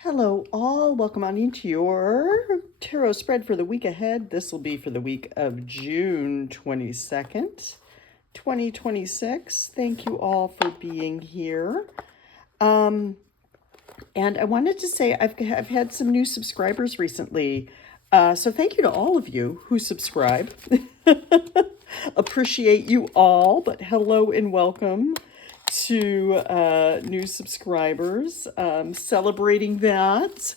Hello, all. Welcome on into your tarot spread for the week ahead. This will be for the week of June 22nd, 2026. Thank you all for being here. And I wanted to say I've had some new subscribers recently. So thank you to all of you who subscribe. Appreciate you all, but hello and welcome to new subscribers. Celebrating that,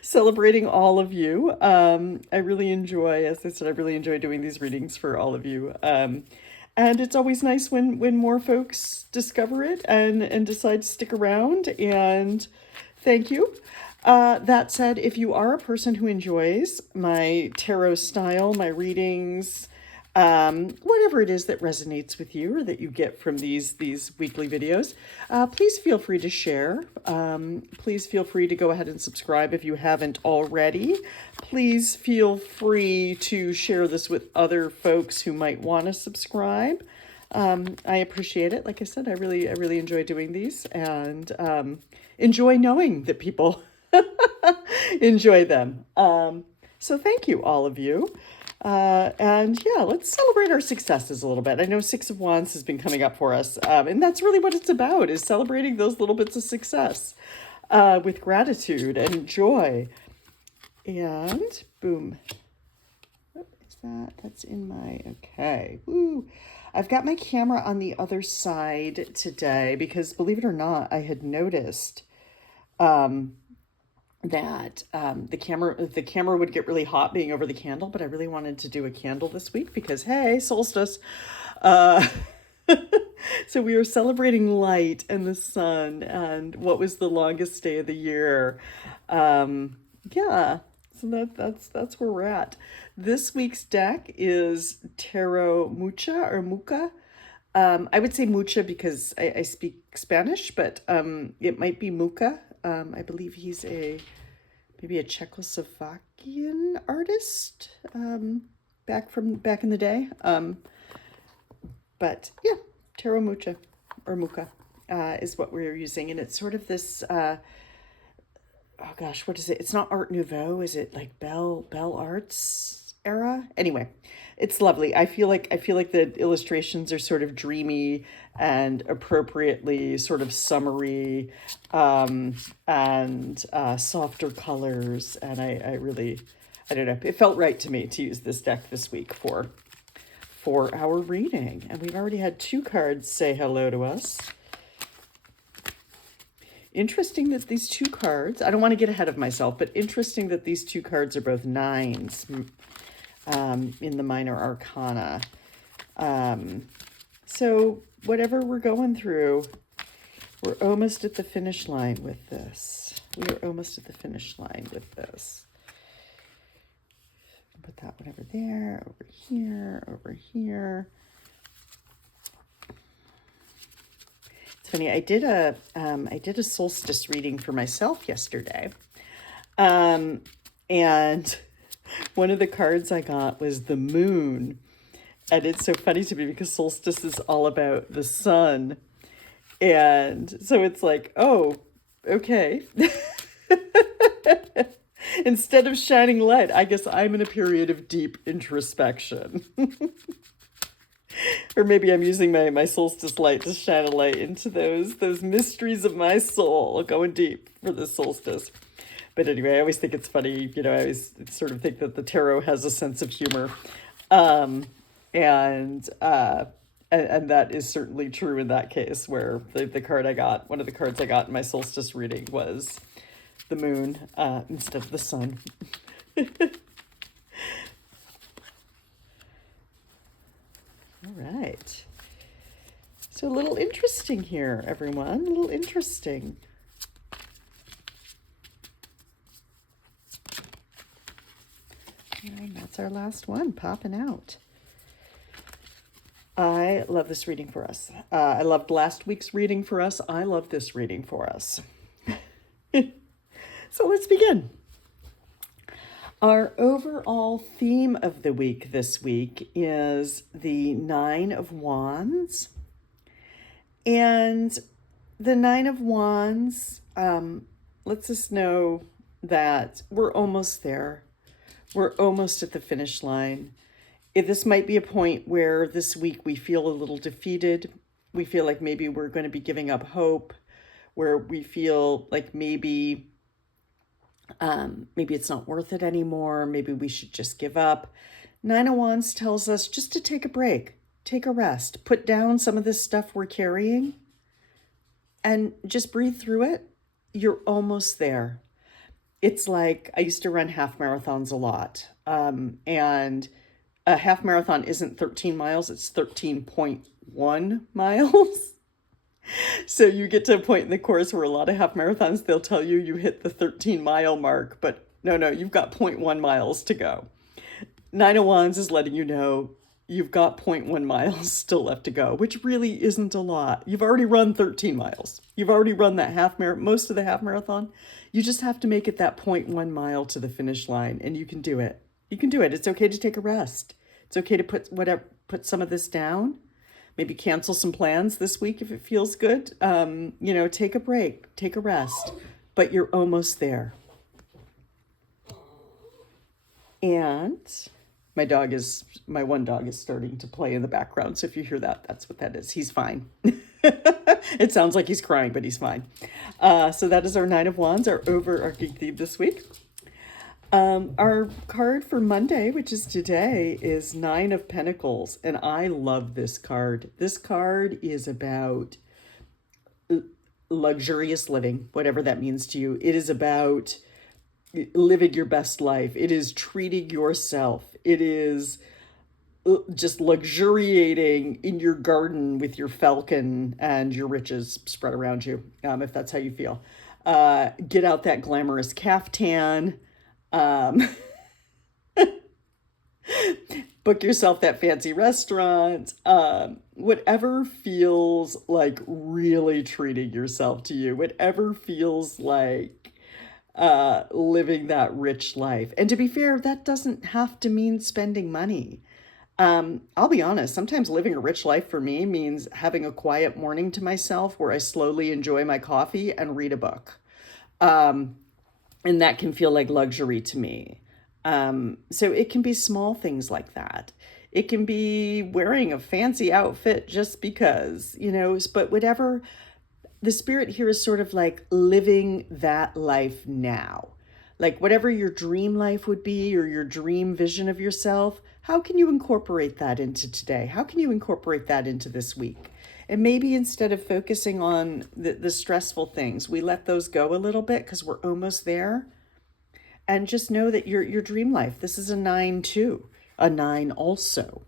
celebrating all of you. I really enjoy, as I said, I really enjoy doing these readings for all of you. And it's always nice when more folks discover it and decide to stick around. And thank you. That said, if you are a person who enjoys my tarot style, my readings, whatever it is that resonates with you or that you get from these weekly videos, please feel free to share. Please feel free to go ahead and subscribe if you haven't already. Please feel free to share this with other folks who might want to subscribe. I appreciate it. Like I said, I really enjoy doing these and enjoy knowing that people enjoy them. So thank you, all of you. And yeah, let's celebrate our successes a little bit. I know Six of Wands has been coming up for us, and that's really what it's about, is celebrating those little bits of success with gratitude and joy. And boom. What is that? That's in my, okay. Woo. I've got my camera on the other side today because, believe it or not, I had noticed that the camera would get really hot being over the candle, but I really wanted to do a candle this week because, hey, solstice. Uh, so we were celebrating light and the sun and what was the longest day of the year. Yeah, so that's where we're at. This week's deck is Tarot Mucha or Mucha. I would say mucha because I speak Spanish, but it might be Mucha. I believe he's maybe a Czechoslovakian artist back in the day. But yeah, Tarot Mucha or Mucha is what we're using, and it's sort of this. Oh gosh, what is it? It's not Art Nouveau. Is it like Belle Arts era? Anyway, it's lovely. I feel like the illustrations are sort of dreamy and appropriately sort of summery, and softer colors. And I don't know. It felt right to me to use this deck this week for our reading. And we've already had two cards say hello to us. Interesting that these two cards, I don't want to get ahead of myself, but interesting that these two cards are both nines in the minor arcana. So whatever we're going through, we're almost at the finish line with this. We are almost at the finish line with this. Put that one over there, over here, over here. Funny, I did a solstice reading for myself yesterday, and one of the cards I got was the moon, and it's so funny to me because solstice is all about the sun, and so it's like, oh, okay. Instead of shining light, I guess I'm in a period of deep introspection. Or maybe I'm using my solstice light to shine a light into those mysteries of my soul, going deep for this solstice. But anyway, I always think it's funny, I always sort of think that the tarot has a sense of humor. And that is certainly true in that case, where the card I got, one of the cards I got in my solstice reading was the moon instead of the sun. All right. So a little interesting here, everyone. A little interesting. And that's our last one popping out. I love this reading for us. I loved last week's reading for us. I love this reading for us. So let's begin. Our overall theme of the week this week is the Nine of Wands. And the Nine of Wands lets us know that we're almost there. We're almost at the finish line. This might be a point where this week we feel a little defeated. We feel like maybe we're going to be giving up hope, where we feel like maybe it's not worth it anymore. Maybe we should just give up. Nine of Wands tells us just to take a break, take a rest, put down some of this stuff we're carrying, and just breathe through it. You're almost there. It's like I used to run half marathons a lot. And a half marathon isn't 13 miles, it's 13.1 miles. So you get to a point in the course where a lot of half marathons, they'll tell you you hit the 13-mile mark, but no, you've got 0.1 miles to go. Nine of Wands is letting you know you've got 0.1 miles still left to go, which really isn't a lot. You've already run 13 miles. You've already run that most of the half marathon. You just have to make it that 0.1 mile to the finish line, and you can do it. You can do it. It's okay to take a rest. It's okay to put some of this down. Maybe cancel some plans this week if it feels good. Take a break, take a rest, but you're almost there. And my one dog is starting to play in the background. So if you hear that, that's what that is. He's fine. It sounds like he's crying, but he's fine. So that is our Nine of Wands, our overarching theme this week. Our card for Monday, which is today, is Nine of Pentacles. And I love this card. This card is about luxurious living, whatever that means to you. It is about living your best life. It is treating yourself. It is just luxuriating in your garden with your falcon and your riches spread around you, if that's how you feel. Get out that glamorous caftan. Book yourself that fancy restaurant. Whatever feels like really treating yourself to you. Whatever feels like living that rich life. And to be fair, that doesn't have to mean spending money. I'll be honest, sometimes living a rich life for me means having a quiet morning to myself where I slowly enjoy my coffee and read a book. And that can feel like luxury to me. So it can be small things like that. It can be wearing a fancy outfit just because, but whatever. The spirit here is sort of like living that life now. Like whatever your dream life would be or your dream vision of yourself, how can you incorporate that into today? How can you incorporate that into this week? And maybe instead of focusing on the stressful things, we let those go a little bit because we're almost there. And just know that your dream life, this is a 9 too, a 9 also.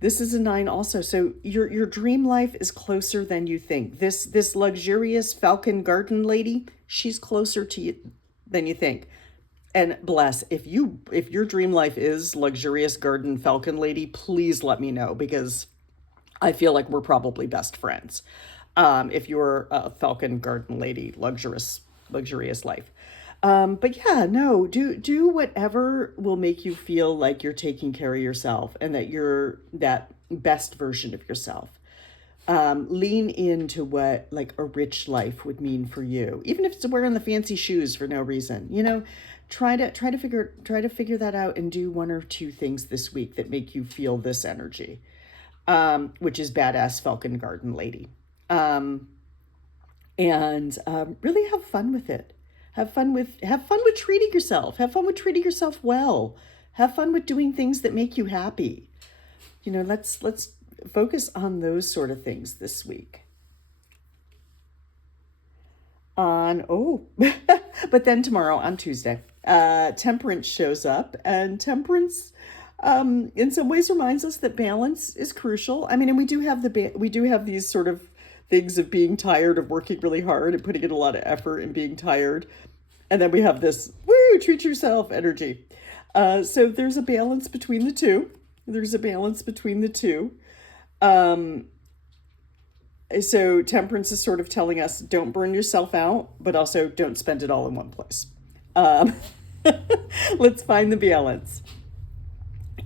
This is a 9 also. So your dream life is closer than you think. This luxurious falcon garden lady, she's closer to you than you think. And bless, if your dream life is luxurious garden falcon lady, please let me know, because I feel like we're probably best friends. If you're a falcon garden lady, luxurious life. But yeah, no, do whatever will make you feel like you're taking care of yourself and that you're that best version of yourself. Lean into what like a rich life would mean for you, even if it's wearing the fancy shoes for no reason. Try to figure that out and do one or two things this week that make you feel this energy, which is badass falcon garden lady. And really have fun with it. Have fun with treating yourself. Have fun with treating yourself well. Have fun with doing things that make you happy. Let's focus on those sort of things this week. But then tomorrow on Tuesday, Temperance shows up, and Temperance in some ways reminds us that balance is crucial. I mean, and we do have these sort of things of being tired, of working really hard and putting in a lot of effort and being tired. And then we have this, woo, treat yourself energy. So there's a balance between the two. So Temperance is sort of telling us, don't burn yourself out, but also don't spend it all in one place. Let's find the balance.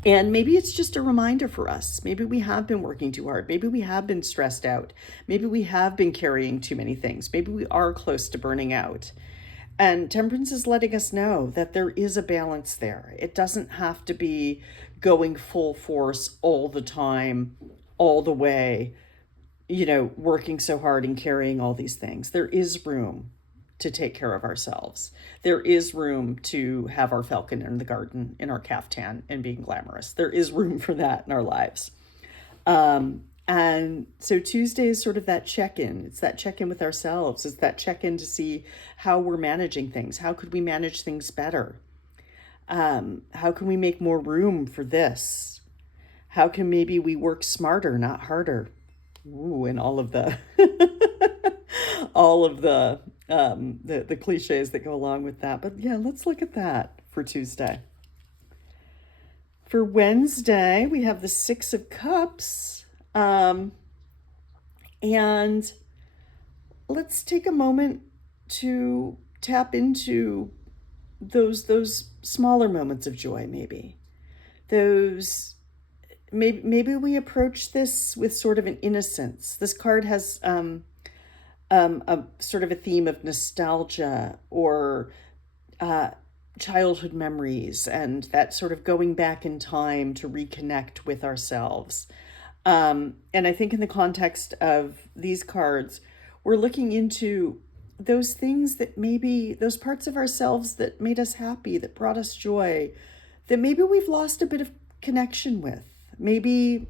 And maybe it's just a reminder for us. Maybe we have been working too hard. Maybe we have been stressed out. Maybe we have been carrying too many things. Maybe we are close to burning out. And Temperance is letting us know that there is a balance there. It doesn't have to be going full force all the time, all the way, working so hard and carrying all these things. There is room to take care of ourselves. There is room to have our falcon in the garden in our caftan and being glamorous. There is room for that in our lives. And so Tuesday is sort of that check-in. It's that check-in with ourselves. It's that check-in to see how we're managing things. How could we manage things better? How can we make more room for this? How can maybe we work smarter, not harder? Ooh, and all of the all of the cliches that go along with that. But yeah, let's look at that for Tuesday. For Wednesday, we have the Six of Cups. And let's take a moment to tap into those smaller moments of joy, maybe. Maybe we approach this with sort of an innocence. This card has a sort of a theme of nostalgia or childhood memories, and that sort of going back in time to reconnect with ourselves. And I think in the context of these cards, we're looking into those things that maybe, those parts of ourselves that made us happy, that brought us joy, that maybe we've lost a bit of connection with. Maybe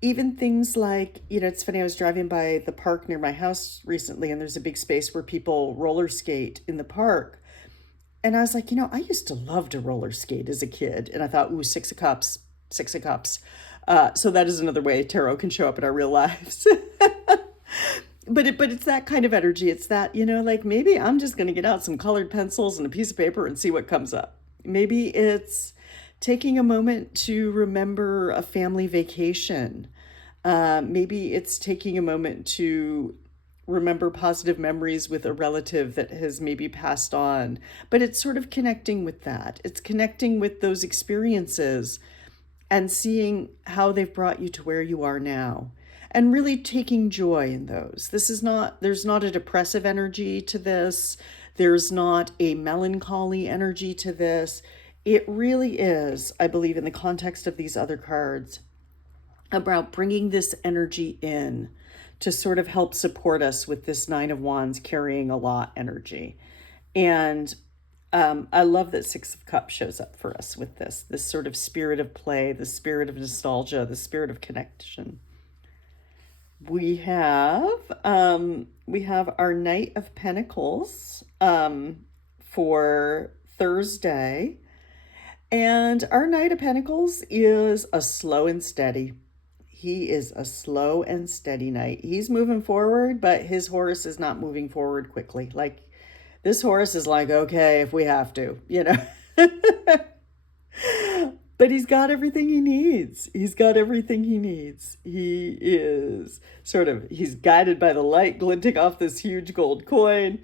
even things like, it's funny, I was driving by the park near my house recently, and there's a big space where people roller skate in the park. And I was like, I used to love to roller skate as a kid. And I thought, ooh, Six of Cups, Six of Cups. So that is another way tarot can show up in our real lives. But it's that kind of energy. It's that, like maybe I'm just going to get out some colored pencils and a piece of paper and see what comes up. Maybe it's taking a moment to remember a family vacation. Maybe it's taking a moment to remember positive memories with a relative that has maybe passed on. But it's sort of connecting with that. It's connecting with those experiences and seeing how they've brought you to where you are now, and really taking joy in those. There's not a depressive energy to this. There's not a melancholy energy to this. It really is, I believe, in the context of these other cards, about bringing this energy in to sort of help support us with this Nine of Wands carrying a lot energy. And I love that Six of Cups shows up for us with this sort of spirit of play, the spirit of nostalgia, the spirit of connection. We have our Knight of Pentacles for Thursday. And our Knight of Pentacles is a slow and steady. He is a slow and steady knight. He's moving forward, but his horse is not moving forward quickly. Like, this horse is like, okay, if we have to, But he's got everything he needs. He's got everything he needs. He is he's guided by the light glinting off this huge gold coin.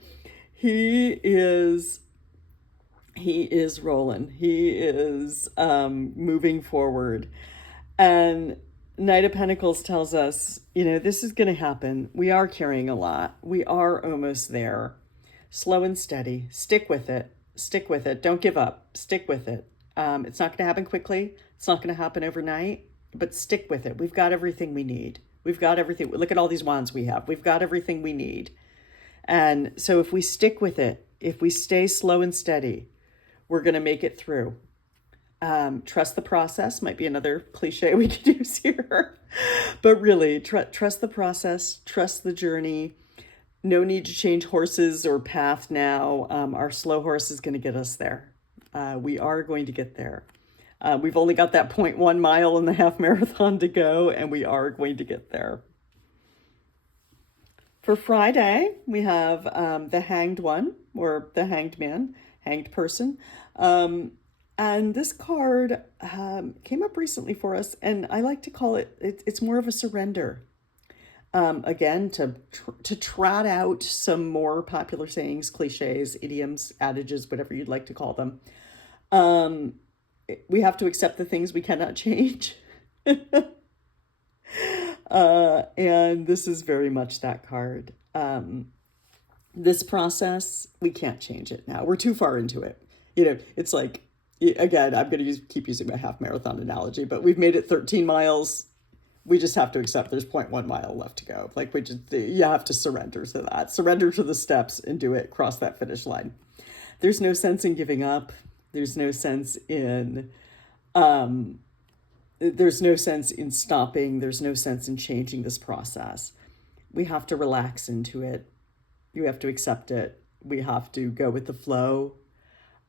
He is rolling. He is moving forward. And Knight of Pentacles tells us, this is going to happen. We are carrying a lot. We are almost there. Slow and steady. Stick with it. Stick with it. Don't give up. Stick with it. It's not going to happen quickly. It's not going to happen overnight, but stick with it. We've got everything we need. We've got everything. Look at all these wands we have. We've got everything we need. And so if we stick with it, if we stay slow and steady, we're going to make it through. Trust the process might be another cliche we could use here. But really, trust the process, trust the journey. No need to change horses or path now. Our slow horse is going to get us there. We are going to get there. We've only got that 0.1 mile in the half marathon to go, and we are going to get there. For Friday, we have the Hanged One, or the Hanged Man, Hanged Person. And this card came up recently for us, and I like to call it's more of a surrender. Again, to trot out some more popular sayings, cliches, idioms, adages, whatever you'd like to call them. We have to accept the things we cannot change. And this is very much that card. This process, we can't change it now. We're too far into it. It's like, again, I'm going to keep using my half marathon analogy, but we've made it 13 miles. We just have to accept there's 0.1 mile left to go. Like you have to surrender to that. Surrender to the steps and do it. Cross that finish line. There's no sense in giving up. There's no sense in stopping. There's no sense in changing this process. We have to relax into it. You have to accept it. We have to go with the flow.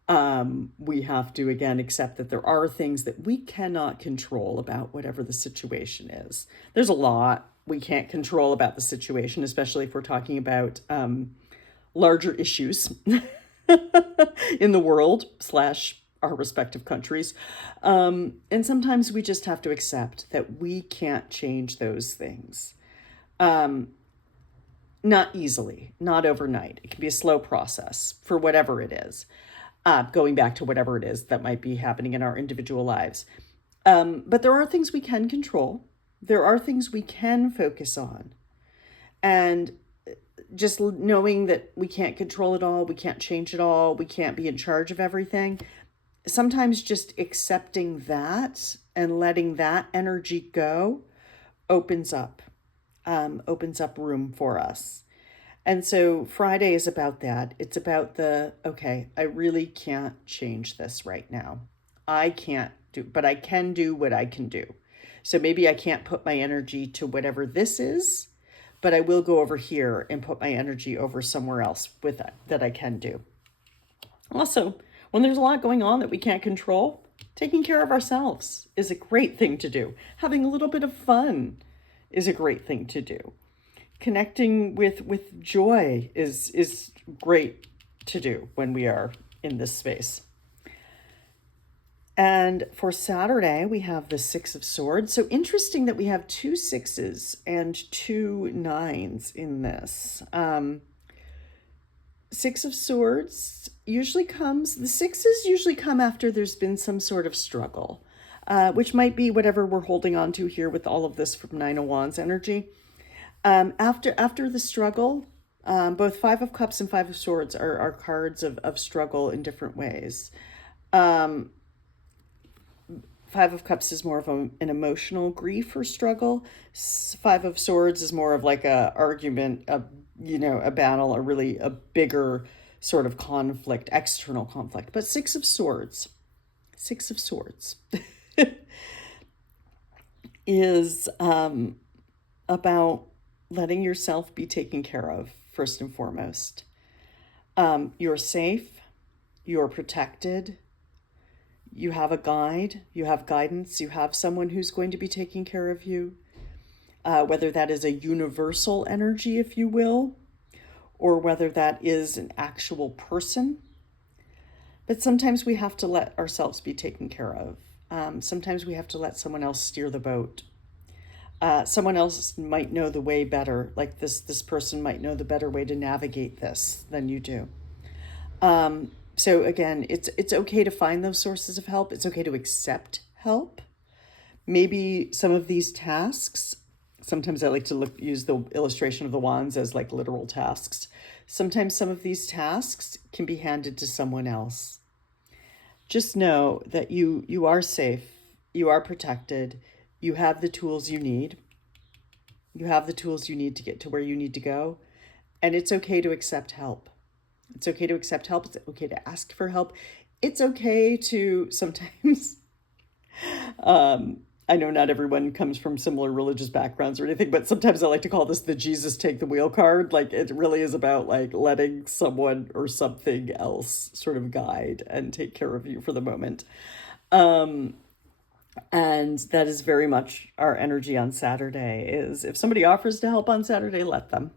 We have to, again, accept that there are things that we cannot control about whatever the situation is. There's a lot we can't control about the situation, especially if we're talking about larger issues in the world / our respective countries. And sometimes we just have to accept that we can't change those things. Not easily, not overnight. It can be a slow process for whatever it is. Going back to whatever it is that might be happening in our individual lives. But there are things we can control. There are things we can focus on. And just knowing that we can't control it all, we can't change it all, we can't be in charge of everything. Sometimes just accepting that and letting that energy go opens up room for us. And so Friday is about that. It's about okay, I really can't change this right now. But I can do what I can do. So maybe I can't put my energy to whatever this is, but I will go over here and put my energy over somewhere else with that I can do. Also, when there's a lot going on that we can't control, taking care of ourselves is a great thing to do. Having a little bit of fun is a great thing to do. Connecting with joy is great to do when we are in this space. And for Saturday, we have the Six of Swords. So interesting that we have 2 6s and 2 9s in this. 6 of Swords the 6s usually come after there's been some sort of struggle, which might be whatever we're holding on to here with all of this from 9 of Wands energy. After the struggle, both 5 of Cups and 5 of Swords are cards of struggle in different ways. 5 of Cups is more of an emotional grief or struggle. 5 of Swords is more of like a argument, a battle, a bigger sort of conflict, external conflict. But 6 of Swords is about letting yourself be taken care of first and foremost. You're safe, you're protected, you have a guide, you have guidance, you have someone who's going to be taking care of you, whether that is a universal energy, if you will, or whether that is an actual person. But sometimes we have to let ourselves be taken care of. Sometimes we have to let someone else steer the boat. Someone else might know the way better, like this person might know the better way to navigate this than you do. So again, it's okay to find those sources of help. It's okay to accept help. Maybe some of these tasks, sometimes I like to use the illustration of the wands as like literal tasks. Sometimes some of these tasks can be handed to someone else. Just know that you are safe, you are protected, you have the tools you need. You have the tools you need to get to where you need to go. And it's okay to accept help. It's okay to accept help. It's okay to ask for help. It's okay to sometimes, I know not everyone comes from similar religious backgrounds or anything, but sometimes I like to call this the Jesus take the wheel card. Like it really is about like letting someone or something else sort of guide and take care of you for the moment. And that is very much our energy on Saturday is if somebody offers to help on Saturday, let them.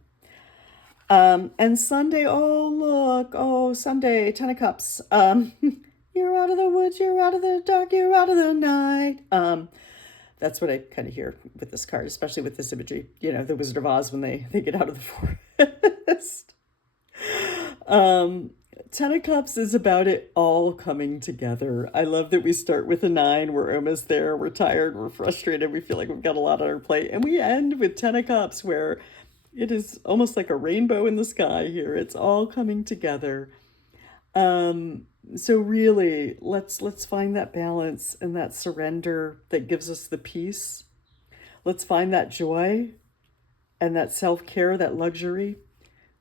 And Sunday, Sunday, 10 of Cups. You're out of the woods, you're out of the dark, you're out of the night. That's what I kind of hear with this card, especially with this imagery. The Wizard of Oz when they get out of the forest. 10 of Cups is about it all coming together. I love that we start with a 9. We're almost there. We're tired. We're frustrated. We feel like we've got a lot on our plate. And we end with 10 of Cups where It is almost like a rainbow in the sky here. It's all coming together. Um, so really, let's find that balance and that surrender that gives us the peace. Let's find that joy and that self-care, that luxury,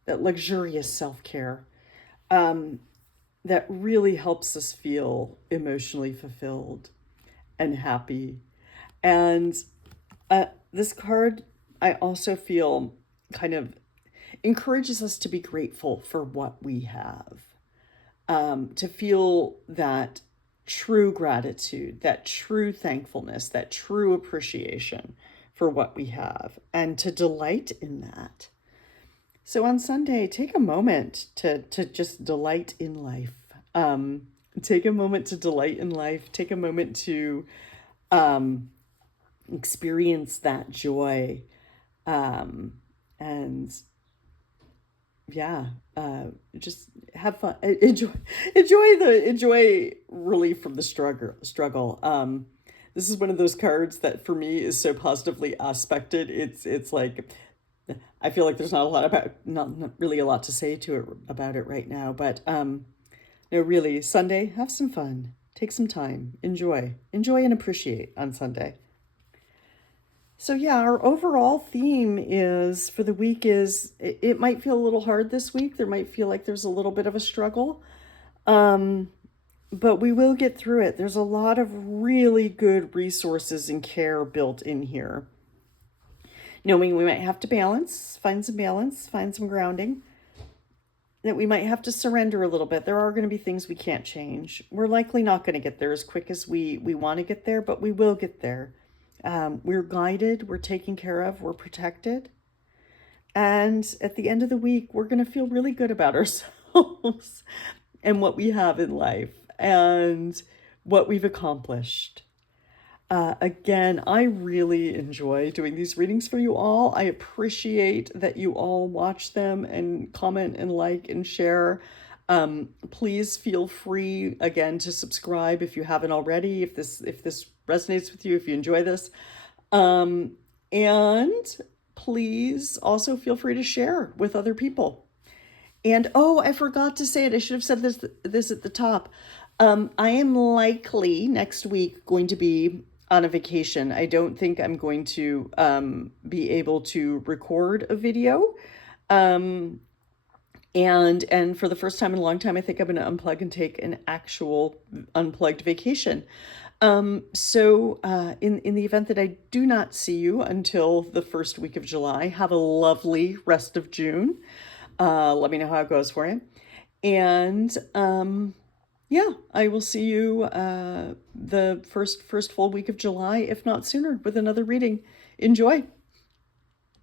that luxurious self-care that really helps us feel emotionally fulfilled and happy. And this card, I also feel kind of encourages us to be grateful for what we have, to feel that true gratitude, that true thankfulness, that true appreciation for what we have, and to delight in that. So on Sunday, take a moment to just delight in life. Take a moment to delight in life. Take a moment to experience that joy. And yeah, just have fun. Enjoy relief from the struggle. This is one of those cards that for me is so positively aspected. It's like I feel like there's not a lot about not really a lot to say to it about it right now, but no, really, Sunday, have some fun. Take some time. Enjoy and appreciate on Sunday. So yeah, our overall theme is for the week is it might feel a little hard this week. There might feel like there's a little bit of a struggle. But we will get through it. There's a lot of really good resources and care built in here. Knowing we might have to find some grounding, that we might have to surrender a little bit. There are going to be things we can't change. We're likely not going to get there as quick as we want to get there, but we will get there. We're guided, we're taken care of, we're protected. And at the end of the week, we're going to feel really good about ourselves and what we have in life and what we've accomplished. Again, I really enjoy doing these readings for you all. I appreciate that you all watch them and comment and like and share. Please feel free again to subscribe if you haven't already, if this resonates with you, if you enjoy this. And please also feel free to share with other people. And oh, I forgot to say it. I should have said this at the top. I am likely next week going to be on a vacation. I don't think I'm going to be able to record a video. And for the first time in a long time, I think I'm going to unplug and take an actual unplugged vacation. So in the event that I do not see you until the first week of July, have a lovely rest of June. Let me know how it goes for you. And yeah, I will see you the first full week of July, if not sooner, with another reading. Enjoy.